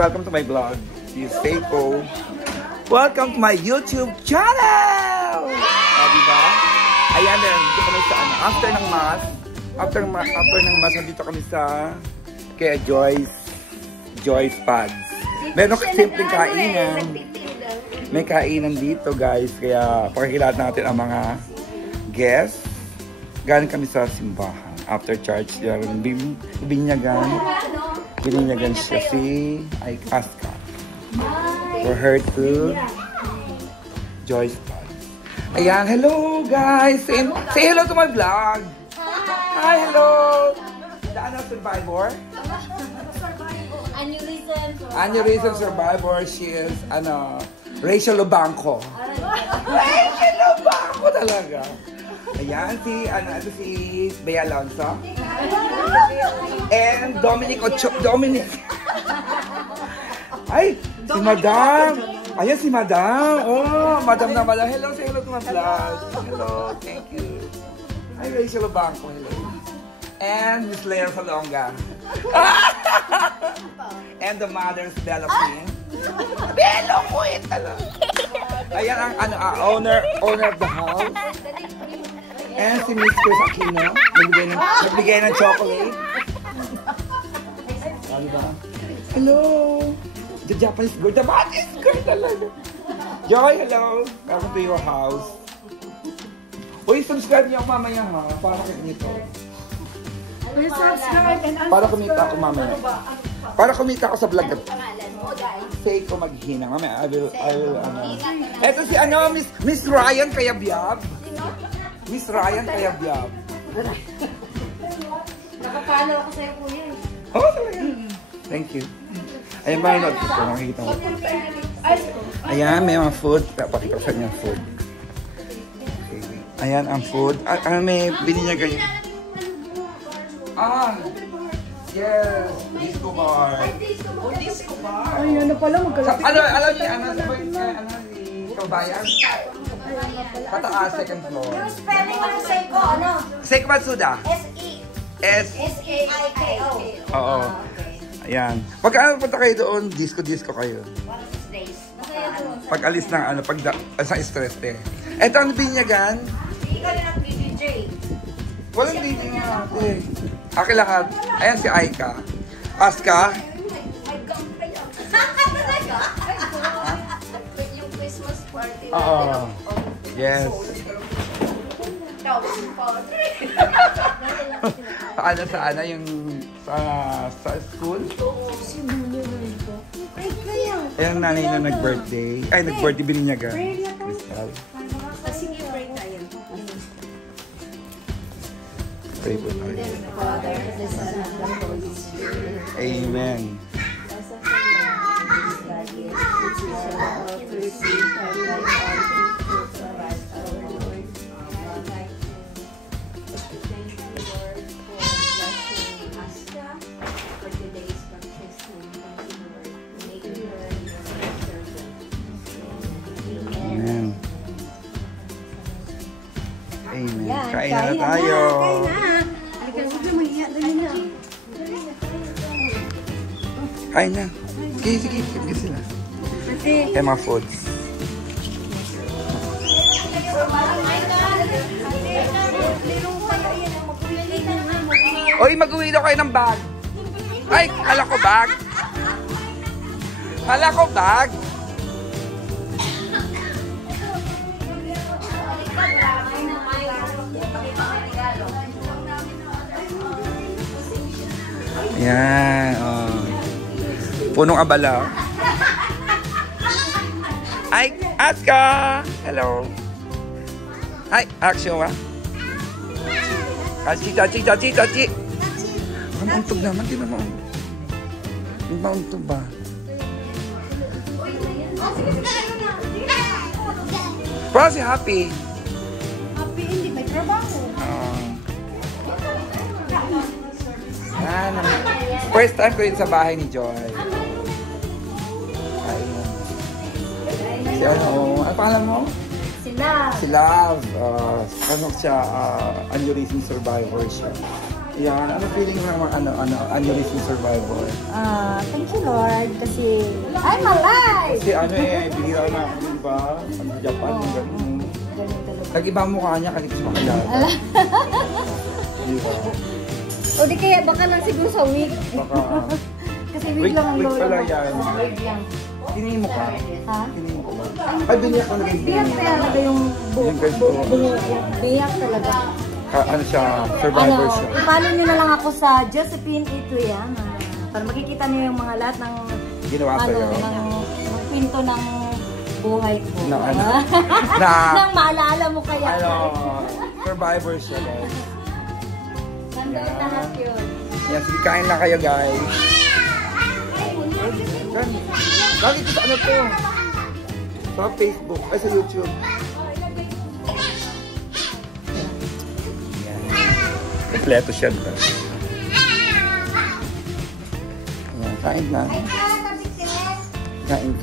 welcome to my vlog. This is Seiko. Welcome to my YouTube channel! Diba? Ayan, dito kami sa ano, after ng mass. After ng mass, dito kami sa kaya Joyce Pads. Meron simpleng kainan. May kainan dito, guys. Kaya pakikilala natin ang mga guests. Galing kami sa simbahan. After church, binyagan siya si Aska. For her to Joyce Pads. Ayan, hello guys! Say hello to my vlog! Hi, hello! Daan na survivor? Aneurysm survivor. She is, Rachel Lobanco. Rachel Lobanco talaga! Ayan, si Bea Alonso. And Dominic. Ay, si Madam. Ayan si Madam. Oh, Madam na Madam. Hello, say hello to my vlog. Hello, thank you. Hi, Rachel Lobanco. Hello. And Miss Leia Salonga. And the mother's Bella Queen. Bella Queen talaga. Ayan ang owner of the house. And si Miss Chris Aquino, nagbigay ng chocolate. Diba? Hello! The Japanese girl talaga. Joy, hello! Welcome to your house. Uy, subscribe niyo ako mamaya ha. Para makita nito. Para kumita ako mamaya. Para kumita ako sa vlog. Fake ko maghinang. Mamaya, I will Eto si Miss Ryan Kayabyab. Miss Ryan Kayabyab. Nakapalo ako sa'yo, kuya. Oo, talaga. Thank you. Ayan ba yung notice ko? Makikita mo. Ayan, may mga food. Pakita ko sa inyo ang food. Okay, wait. Ayan ang food. May bininyagan yun. Yes. Disco bar. Oh, disco bar. Ay, ano pala, magkalapit. Alam niyo, si Kabayan? Pataas, second floor. Yung spelling mo ng Seiko, ano? Seiko Matsuda. S-E-S-A-I-K-O. Oo. Ayan. Pagka punta kayo doon, disco kayo. 1 days. Pag alis ng sa stress eh. Eto ang binyagan. Ikaw rin ang DJ. Walang DJ nga ate. Akin lahat. Ayan si Aika. Aska. Yung Christmas party. Oo. Yes. Sana yung sa school. Ayan ang nanay na nag-birthday. Ay, nag-birthday bininyagan. Crystal. Sige, pray tayo. Pray po tayo. Amen. Amen. Amen. Kain na tayo. Kain na. Sige sila. Kaya mga foods. Oy, mag-uwi daw kayo ng bag. Ay, hala ko bag. Ayan. Punong abala. Ay, Aska! Hello. Ay, action ha. Chita. Mauntog naman, di naman. Mauntog ba? Para si Happy. Happy, hindi may trabaho. Yan. First time ko yun sa bahay ni Joy. Si ano pangalan mo? Si Love. Si Love. Ano siya, aneurysm survivor siya. Yan, ano feeling mo ng aneurysm survivor? Thank you Lord kasi I'm alive! Kasi bihira na ako, diba? Sa Japan, ganun. Ganun talaga. Nag-iba ang mukha niya, kanit sa makilala. Diba? O di kaya baka lang siguro sa wig. Baka, Kasi wig lang ang wig lolo pala ko. yan. Wig lang. Tingin mo ka? Ha? Tingin mo ka ba? Ay, biniyak ko naging Biyak talaga yung Yung gusto. biyak talaga. Ano siya, survivor siya. I-follow nyo na lang ako sa Josephine Ituyama. Para makikita nyo yung mga lahat ng Ginawa sa'yo. ng kwento ng buhay ko. Na ano? Nang maalala mo kaya. Survivor siya, guys. Nandoon lahat yun. Yan, sige, kain lang kayo, guys. Lagi ko sa ano to? Sa Facebook, ay sa YouTube. Yan. Kompleto siya, diba? Yan, kain na. Kain.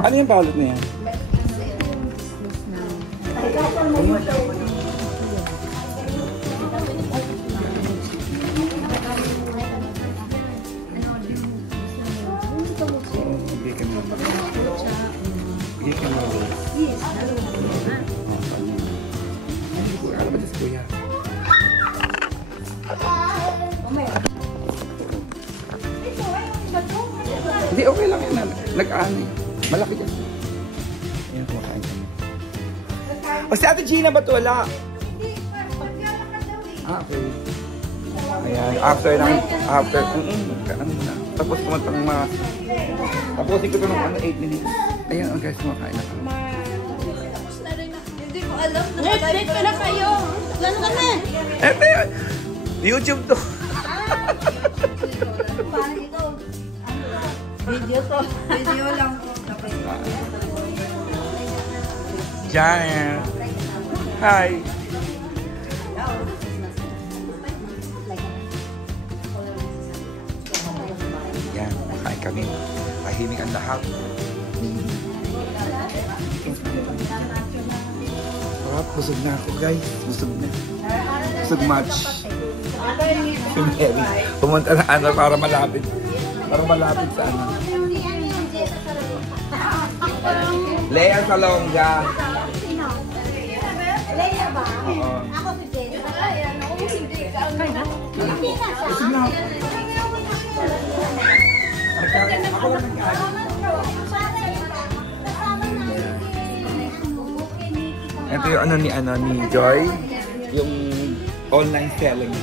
Ano yung balot na yan? Hindi ka naman. Hindi ka naman. Alam ba ito si Kuya? Hindi, okay lang yan. Nag-ani. Malaki kasi. Ayan, kumakain kami. O si Ate Gina ba't wala? Okay. Ayan, after. Ano mo na. Tapos kumantang mga... Tapusin ko ito ng 8 minutes. Ayan, guys, kumakain na kami. Tapos na rin ako. Hindi ko alam na Wait ko na kayo. Lalo ka na. Eto yun. YouTube to. Video to. Video lang po. Diyan. Hi. Yan, makain kami. Tahimik ang lahat. Sarap, busog na ako guys. Busog na. Busog much. Si Mary. Pumunta na ano para malapit. Para malapit sa ano. Lea Salonga. Leia ba? Oo. Ako si Jenny. Busog na ako. Ako lang nagkain. Ito yung ano ni Joy. Yung online selling.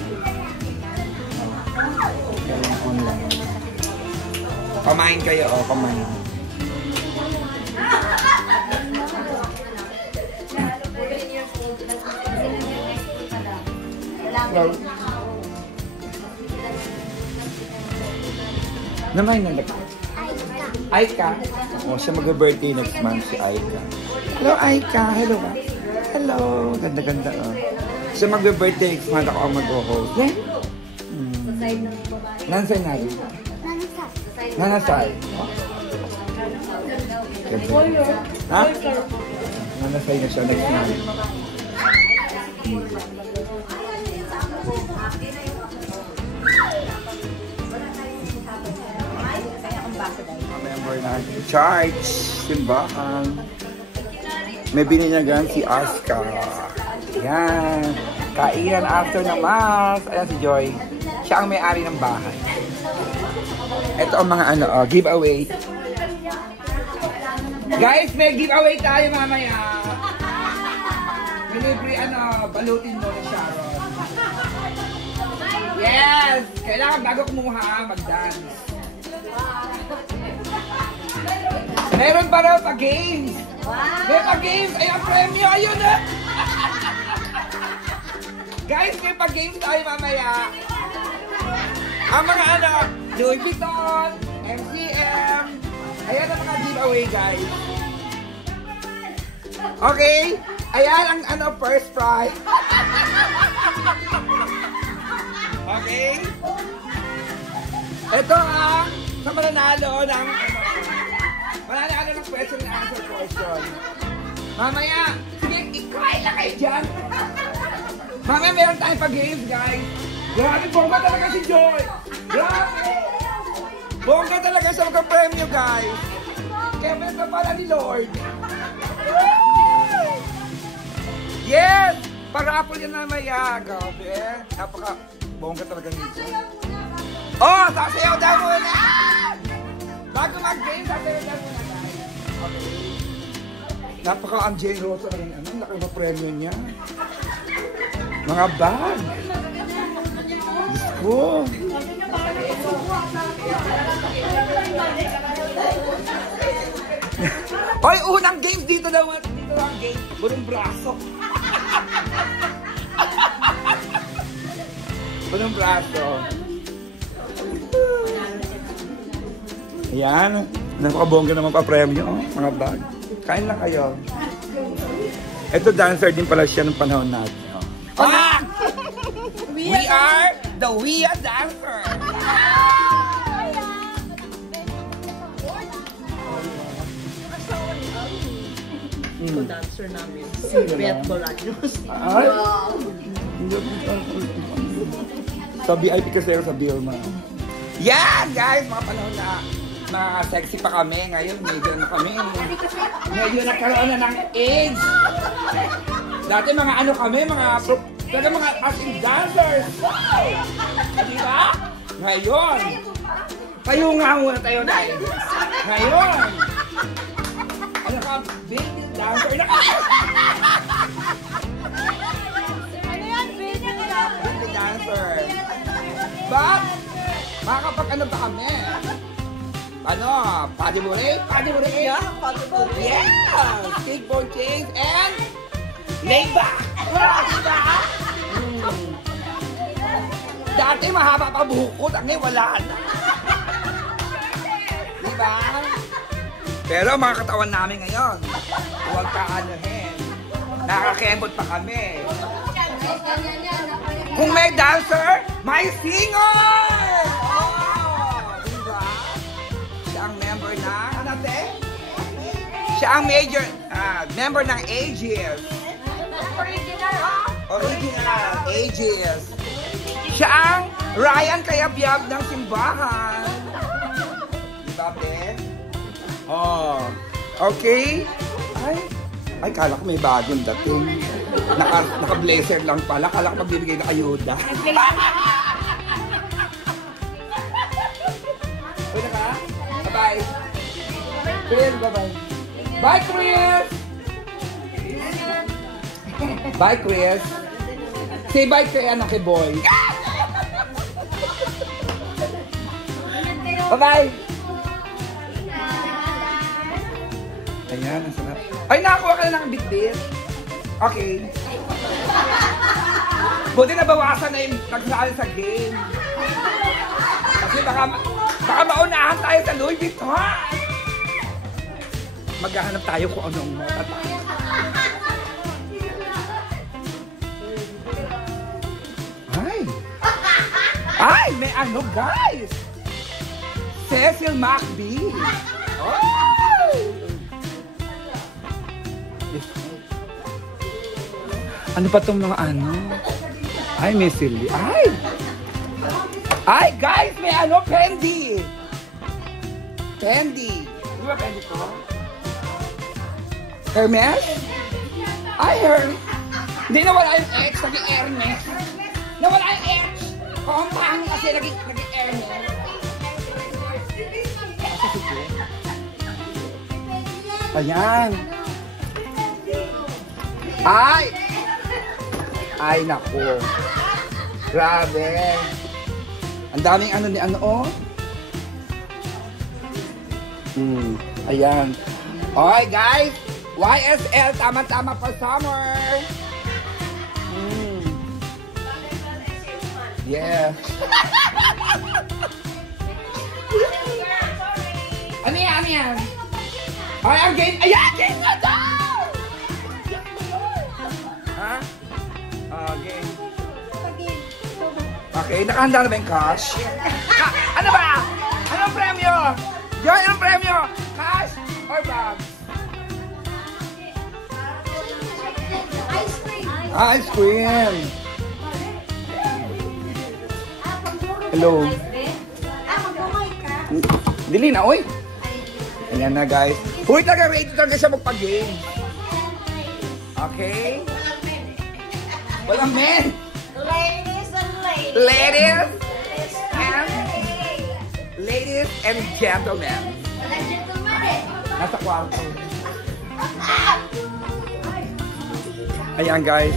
Selling online. Kumain kayo, kumain. Well, naman na Aika. O, siya mag-birthday next month si Aika. Hello, Aika. Hello ba? Hello. Ganda-ganda. Oh. Siya mag-birthday next month. Ako ang mag-host. Yeah? Nansay na rin? Nanasay. Ha? Nanasay na siya next month. Member natin. Church. Simbahan. May bininyagan si Aska. Yan. Kainan after na Mass. Ayan si Joy. Siya ang may-ari ng bahay. Ito ang mga giveaway. Guys, may giveaway tayo mamaya. May libre balutin mo ni Sharon. Yes! Kailangan bago kumuha, mag-dance. Meron pa raw pa-games. May pa-games. Ay, ang premyo. Ayun na. Guys, may pa-games tayo mamaya. Ang mga Louis Vuitton, MCM. Ayan ang mga giveaway, guys. Okay? Ayan ang ano, first prize. Okay? Ito ang sa mananalo ng question and answer portion. Mamaya, sige, ikain lang kayo dyan. Mamaya meron tayong pag-games, guys. Grabe, bongga talaga si Joy. Grabe. Bongga talaga sa magka-premyo, guys. Kevin na pala ni Lord. Yes! Parapol yan mamaya. Grabe. Napaka-bongga talaga nito. Oh, sasayaw daw muna! Bago mag-game, sasayaw daw muna, guys. Okay. Napaka-ang generous talaga yung ano, nakaka-premyo niya. Mga bag. Diyos ko. Hoy, unang games dito daw. Dito lang game. Bunong braso. Bunong braso. Ayan. Napakabongga naman pa-premyo. Mga bag. Kain lang kayo. Ito dancer din pala siya ng panahon natin. Ah! We are the Wea dancer. Ito dancer namin. Si Beth Bolaños. Ay! Sa VIP kasi ako sa Vilma. Yan guys! Mga panahon na mga sexy pa kami. Ngayon medyo na kami. Medyo nagkaroon na ng age. Dati mga ano kami, mga as in dancers. Diba? Ngayon. Tayo nga muna tayo na eh. Ngayon. Ano ka? Baby dancer na ka. Ano yan? Baby dancer. But, makakapag ano ba kami? Ano? Padibure? Padibure? Yeah, possible. Yeah! Skateboard chains and lay back! Diba? Dati mahaba pa buhok ko, tangi wala na. Diba? Pero mga katawan namin ngayon, huwag ka anuhin. Nakakembot pa kami. Kung may dancer, may singer! Oh, diba? Siya ang member na, ano te? Siya ang member ng Aegis. Original, Aegis. Siya ang Ryan Kayabyab ng simbahan. Diba, te? Oh, okay. Ay, kala ko may bagong dating. Naka-blazer lang pala. Kala ko magbibigay ng ayuda. Pwede ka? Bye-bye. Chris, bye-bye. Bye, Chris! Bye, Chris. Say bye kay anak kay boy. Bye-bye. Ayan, ang sarap. Ay, nakakuha ka na ng bit-bit. Okay. Buti nabawasan na yung nagsali sa game. Kasi baka maunahan tayo sa Louis Vuitton. Maghahanap tayo kung anong matatayo. Ay, may ano guys! Cecil McBee. Oh! Ano pa itong mga ano? Ay, may silly. Ay! Ay, guys! May ano? Fendi! Fendi. Di ba Fendi ko? Hermes? Ay, Hermes. Hindi nawala yung X. Naging Hermes. Nawala yung X. Kompang kasi naging Hermes. Ayan. Ay! Ay, naku. Grabe. Ang daming ano ni ano, oh. Ayan. Okay, guys. YSL, tama-tama pa summer. Yeah. Ano yan? Ano yan? Ay, ang game. Ayan, game na to! game. Okay, nakahanda na ba yung cash? Ano ba? Anong premyo? Joy, anong premyo? Cash or bags? Ice cream. Ice cream. Hello. Magbuhay ka. Dili na, oy. Ayan na, guys. Uy, ready talaga siya magpag-game. Okay? Walang men. Ladies and ladies. Ladies and gentlemen. Nasa kwarto. Ayan, guys.